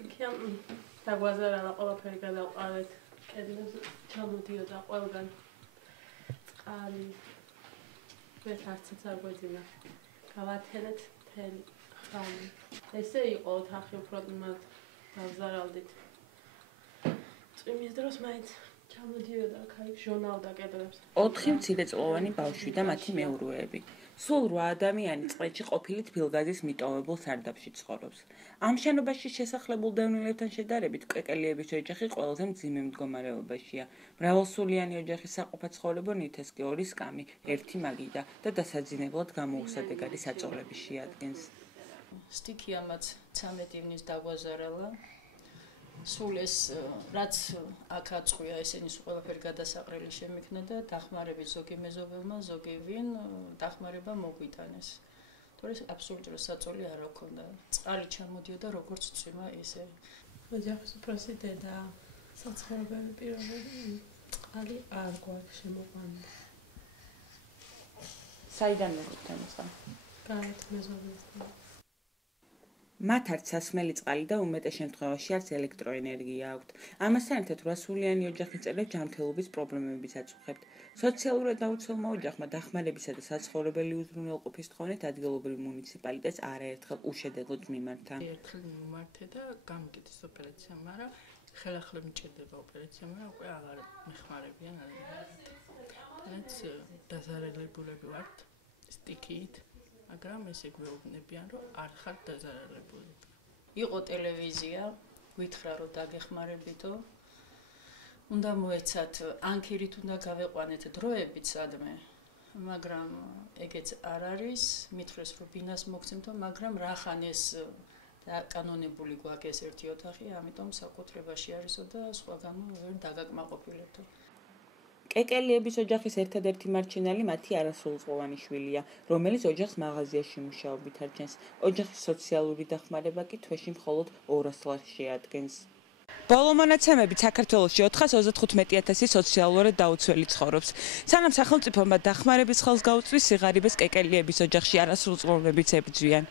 იქიდან დაგვაზარალა ყველაფერი გადავყავეთ. კედლებზე ჩამოდიოდა ყველგან. წყალი მე არცაც არ გვეძინა. გავათენეთ მთელი ხანი. ესე იყო ოთახი უფრო მათ დავზარალდით. წვიმის დროს მაინც ჩამოდიოდა აქ ჟონავდა კედლებს. 4 მცირეწლოვანი ბავშვი და მათი მეურვეები. სულ 8 ადამიანი წყლეთში ყოფილი თბილგაზის მიტოვებულ სარდაფში ცხოვრობს. ამ შენობაში შესახლებულ დევნილებთან შედარებით კეკელიების ოჯახი ყველაზე მძიმე მდგომარეობაშია. მრავალსულიანი ოჯახის საყოფაცხოვრებო ნივთეს კი 2 სკამი, 1 მაგიდა და დასაძინებლად გამოუსადეგარი საწოლები შეადგენს. სტიქიამაც 13 ივნის დაგვაზარალა. სულ ეს რაც აქ აწყვია ესენი ყველაფერი გადასაყრელი შემიქნა და დახმარებით ზოგი მეზობელმა ზოგი ვინ დახმარება მოგვიტანეს. თორე აბსოლუტურად საწოლი არ აქვს. წყალი ჩამოდიოდა როგორც წვიმა ესე. ოჯახის უფროსი დედა საცხოვრებელი პირობები წყალი არ გვაქვს შემოყვანილი. საიდან მოგვიტანეს? გარეთ მეზობელთან. მათ არც სასმელი წყალი და უმეტეს შემთხვევაში არც ელექტროენერგია აქვთ. ამასთან ერთად 8-სულიანი ოჯახის წევრებს ჯანმრთელობის პრობლემებიც აწუხებთ. სოციალურად დაუცველმა ოჯახმა დახმარებისა და საცხოვრებელი უზრუნველყოფის თხოვნით ადგილობრივ მუნიციპალიტეტს არაერთხელ უშედეგოდ მიმართა. ერთხელ მიმართე და გამიკეთეს ოპერაცია, მაგრამ ხელახლა მიჭირდება ოპერაცია, მაგრამ უკვე აღარ მეხმარებიან არაფერით. რაც დაზარალებულები ვართ სტიქიით. მაგრამ ესე გვეუბნებიან, რომ არ ხართ დაზარალებული. იყო ტელევიზია, გვითხრა რომ დაგეხმარებითო. უნდა მოეცათ ანქირით უნდა გავეყვანეთ დროებით სადმე, მაგრამ ეგეც არ არის, მითხრეს რომ ბინას მოგცემთო, მაგრამ რახან ეს კანონებული გვაქვს ეს ერთი ოთახი, ამიტომ საკუთრებაში არისო და სხვაგან ვერ დაგაკმაყოფილებთო. კეკელიების ოჯახის ერთადერთი მარჩენალი მათი არასრულწლოვანი შვილია, რომელიც ოჯახს მაღაზიაში მუშაობით არჩენს. ოჯახის სოციალური დახმარება კი თვეში მხოლოდ 200 ლარს შეადგენს. ბოლო მონაცემებით საქართველოში 425,000 სოციალურად დაუცველი ცხოვრობს. სანამ სახელმწიფომა დახმარების ხელს გაუწვის, სიღარიბეს კეკელიების ოჯახში არასრულწლოვანებიც ებრძვიან.